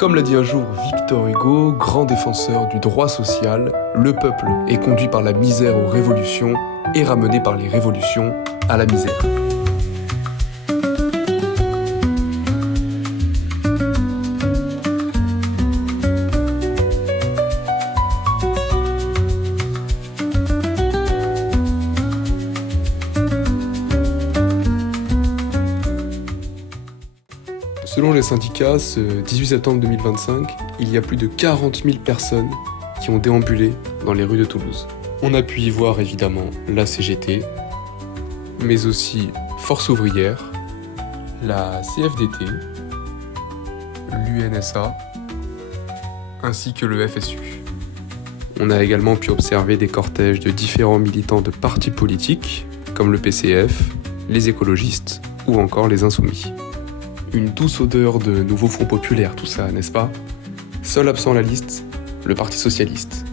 Comme l'a dit un jour Victor Hugo, grand défenseur du droit social, le peuple est conduit par la misère aux révolutions et ramené par les révolutions à la misère. Selon les syndicats, ce 18 septembre 2025, il y a plus de 40 000 personnes qui ont déambulé dans les rues de Toulouse. On a pu y voir évidemment la CGT, mais aussi Force ouvrière, la CFDT, l'UNSA, ainsi que le FSU. On a également pu observer des cortèges de différents militants de partis politiques, comme le PCF, les écologistes ou encore les Insoumis. Une douce odeur de nouveau Front populaire, tout ça, n'est-ce pas? Seul absent à la liste, le Parti socialiste.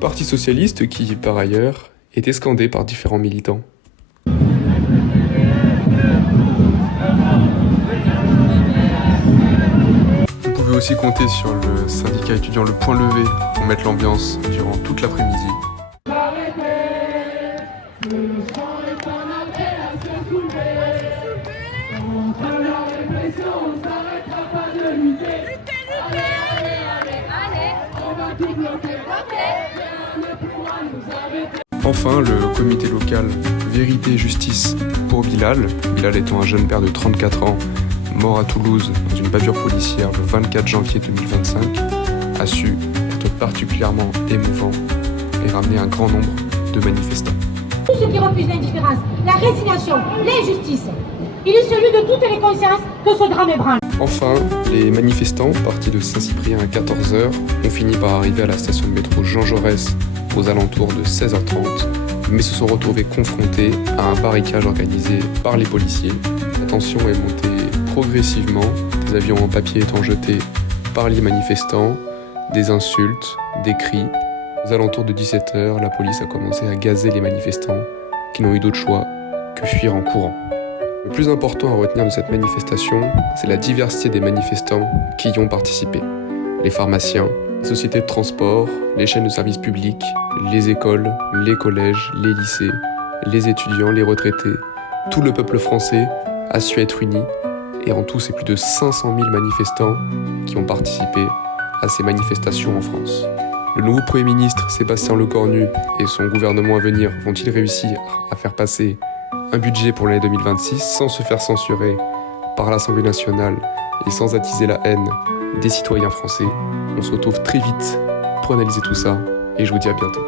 Parti socialiste qui, par ailleurs, était scandé par différents militants. Vous pouvez aussi compter sur le syndicat étudiant Le Point Levé pour mettre l'ambiance durant toute l'après-midi. Enfin, le comité local Vérité et Justice pour Bilal, Bilal étant un jeune père de 34 ans, mort à Toulouse dans une bavure policière le 24 janvier 2025, a su être particulièrement émouvant et ramener un grand nombre de manifestants. Tous ceux qui refusent l'indifférence, la résignation, l'injustice, il est celui de toutes les consciences que ce drame ébranle. Enfin, les manifestants, partis de Saint-Cyprien à 14h, ont fini par arriver à la station de métro Jean Jaurès aux alentours de 16h30, mais se sont retrouvés confrontés à un barricage organisé par les policiers. La tension est montée progressivement, des avions en papier étant jetés par les manifestants, des insultes, des cris. Aux alentours de 17h, la police a commencé à gazer les manifestants qui n'ont eu d'autre choix que fuir en courant. Le plus important à retenir de cette manifestation, c'est la diversité des manifestants qui y ont participé. Les pharmaciens, les sociétés de transport, les chaînes de services publics, les écoles, les collèges, les lycées, les étudiants, les retraités, tout le peuple français a su être uni, et en tout, c'est plus de 500 000 manifestants qui ont participé à ces manifestations en France. Le nouveau Premier ministre Sébastien Lecornu et son gouvernement à venir vont-ils réussir à faire passer un budget pour l'année 2026 sans se faire censurer par l'Assemblée nationale et sans attiser la haine des citoyens français? On se retrouve très vite pour analyser tout ça et je vous dis à bientôt.